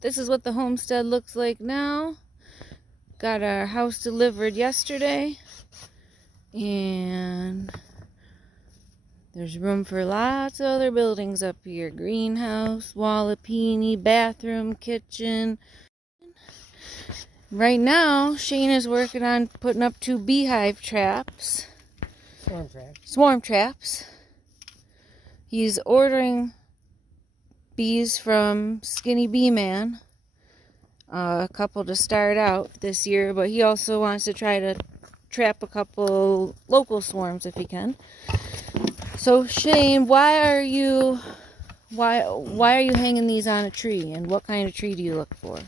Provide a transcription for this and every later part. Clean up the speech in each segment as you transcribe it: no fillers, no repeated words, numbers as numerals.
This is what the homestead looks like now. Got our house delivered yesterday. And there's room for lots of other buildings up here. Greenhouse, wallapini, bathroom, kitchen. Right now, Shane is working on putting up 2 beehive traps. Swarm traps. Swarm traps. He's ordering bees from Skinny Bee Man. A couple to start out this year, but he also wants to try to trap a couple local swarms if he can. So Shane, why are you hanging these on a tree, and what kind of tree do you look for?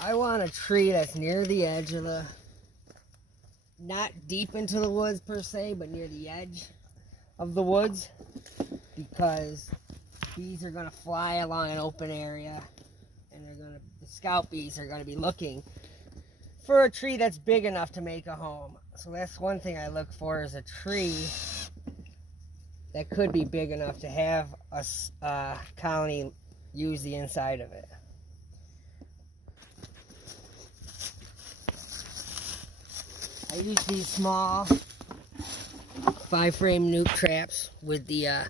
I want a tree that's near the edge of the, not deep into the woods per se, but near the edge of the woods, because bees are gonna fly along an open area, and the scout bees are gonna be looking for a tree that's big enough to make a home. So that's one thing I look for, is a tree that could be big enough to have a colony use the inside of it. I use these small 5-frame nuke traps with the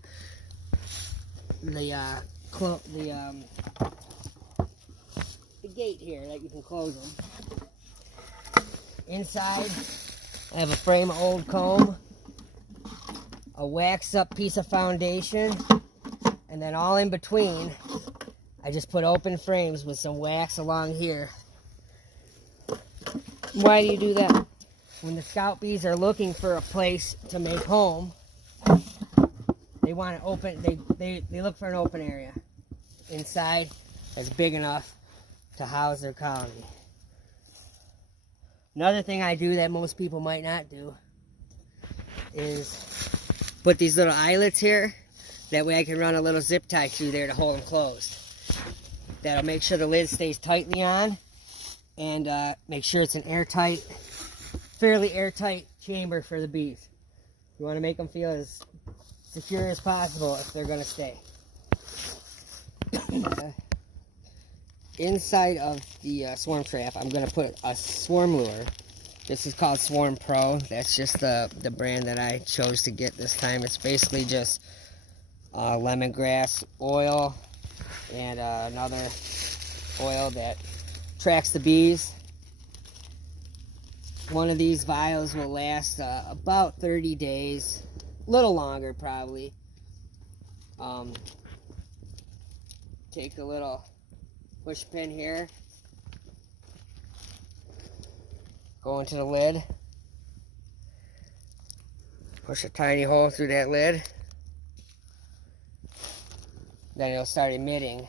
gate here that you can close them. Inside, I have a frame of old comb, a waxed up piece of foundation, and then all in between, I just put open frames with some wax along here. Why do you do that? When the scout bees are looking for a place to make home, they want to open. They look for an open area inside that's big enough to house their colony. Another thing I do that most people might not do is put these little eyelets here. That way I can run a little zip tie through there to hold them closed. That'll make sure the lid stays tightly on, and make sure it's an fairly airtight chamber for the bees. You want to make them feel as secure as possible if they're going to stay. Inside of the swarm trap, I'm going to put a swarm lure. This is called Swarm Pro. That's just the brand that I chose to get this time. It's basically just lemongrass oil and another oil that attracts the bees. One of these vials will last about 30 days, a little longer probably. Take a little push pin here, go into the lid, push a tiny hole through that lid, then it'll start emitting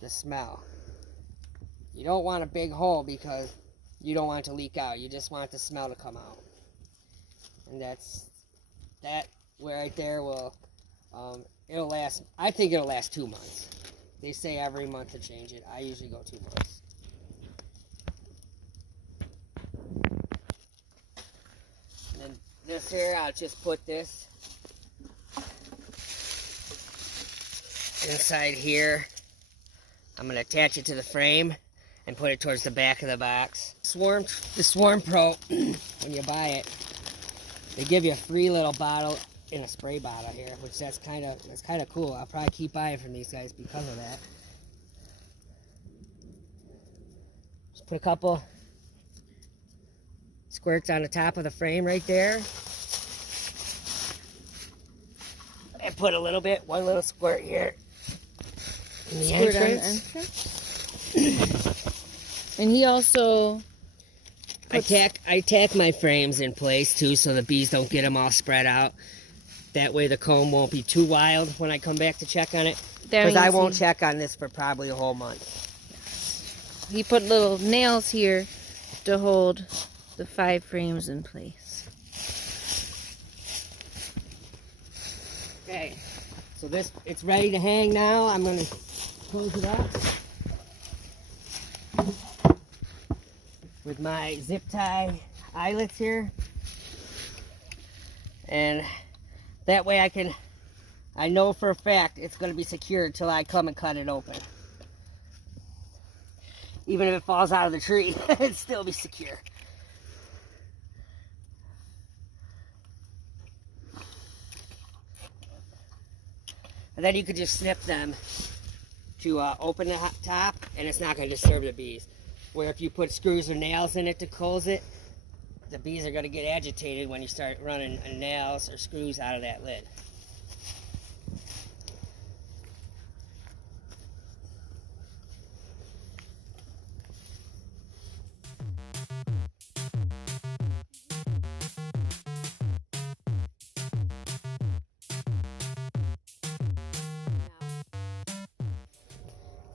the smell. You don't want a big hole because you don't want it to leak out. You just want the smell to come out. And that right there will, it'll last, I think it'll last 2 months. They say every month to change it. I usually go 2 months. And then this here, I'll just put this inside here. I'm going to attach it to the frame and put it towards the back of the box. The Swarm Pro, when you buy it, they give you a free little bottle in a spray bottle here, which that's kind of cool. I'll probably keep buying from these guys because of that. Just put a couple squirts on the top of the frame right there, and put a little bit, one little squirt here in the entrance. And he also I tack my frames in place too, so the bees don't get them all spread out. That way the comb won't be too wild when I come back to check on it. Because I won't check on this for probably a whole month. He put little nails here to hold the 5 frames in place. Okay, so it's ready to hang now. I'm going to close it up with my zip tie eyelets here. And that way I know for a fact it's going to be secure until I come and cut it open. Even if it falls out of the tree, it'd still be secure. And then you could just snip them to open the top, and it's not going to disturb the bees. Where if you put screws or nails in it to close it, the bees are going to get agitated when you start running nails or screws out of that lid.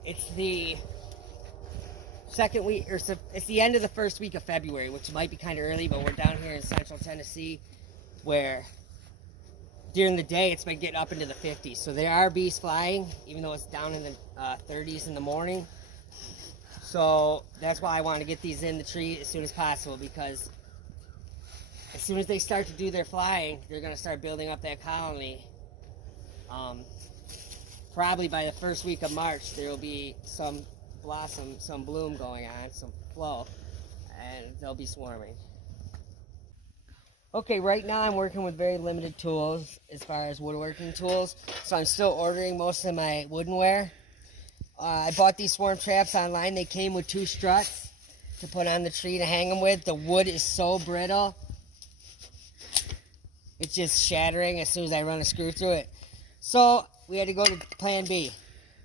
It's the second week, or it's the end of the first week of February, which might be kind of early, but we're down here in central Tennessee where during the day it's been getting up into the 50s. So there are bees flying, even though it's down in the 30s in the morning. So that's why I want to get these in the tree as soon as possible, because as soon as they start to do their flying, they're going to start building up that colony. Probably by the first week of March, there will be some blossom, some bloom going on, some flow, and they'll be swarming. Okay, right now I'm working with very limited tools as far as woodworking tools, so I'm still ordering most of my woodenware. I bought these swarm traps online. They came with 2 struts to put on the tree to hang them with. The wood is so brittle, it's just shattering as soon as I run a screw through it. So we had to go to plan B.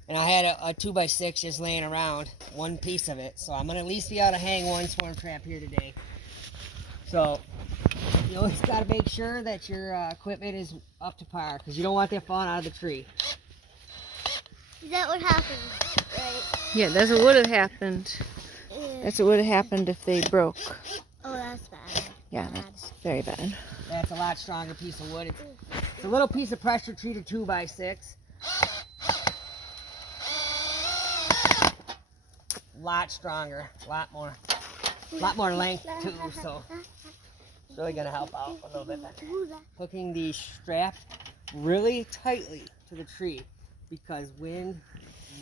And I had a 2x6 just laying around, one piece of it. So I'm going to at least be able to hang one swarm trap here today. So you always got to make sure that your equipment is up to par, because you don't want that falling out of the tree. Is that what happened, right? Yeah, that's what would have happened. That's what would have happened if they broke. Oh, that's bad. Yeah, that's very bad. That's a lot stronger piece of wood. It's a little piece of pressure treated 2x6. Lot stronger, lot more length too, so it's really gonna help out a little bit better. Hooking the strap really tightly to the tree, because wind,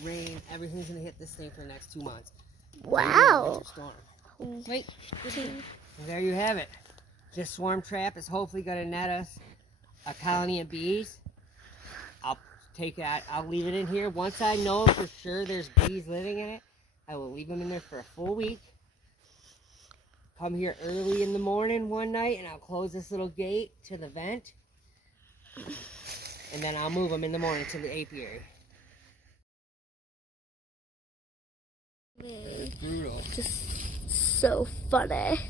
rain, everything's gonna hit this thing for the next 2 months. Wow. Wait, and there you have it. This swarm trap is hopefully gonna net us a colony of bees. I'll leave it in here. Once I know for sure there's bees living in it, I will leave them in there for a full week. Come here early in the morning one night, and I'll close this little gate to the vent. And then I'll move them in the morning to the apiary. It's Brutal. just so funny.